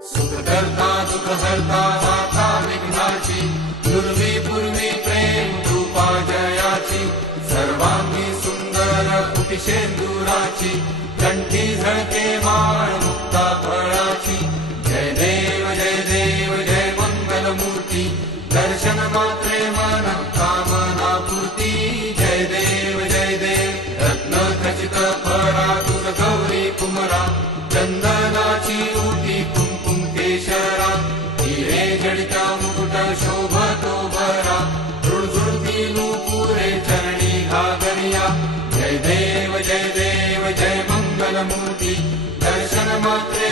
सुख करता दुख हरता माता विघ्नाची, पूर्वी पूर्वी प्रेम कृपा जयाची, सर्वांगी सुंदर कुटिशेंदुराची, कंठी झळके माळ मुक्ता फळाची। जय देव जय मंगल मूर्ती, दर्शन मात्रे मन कामना पूर्ती। जय देव रत्न खचित फळा तुझ गौरी कुमरा, चंदनाची उटी कुंकुम केशरा, हिरे जडिता मुकुट शोभतो बरा, झुळझुळती नूपुरे चरणी घागरिया। जय देव जय मंगल मूर्ती, दर्शन मात्रे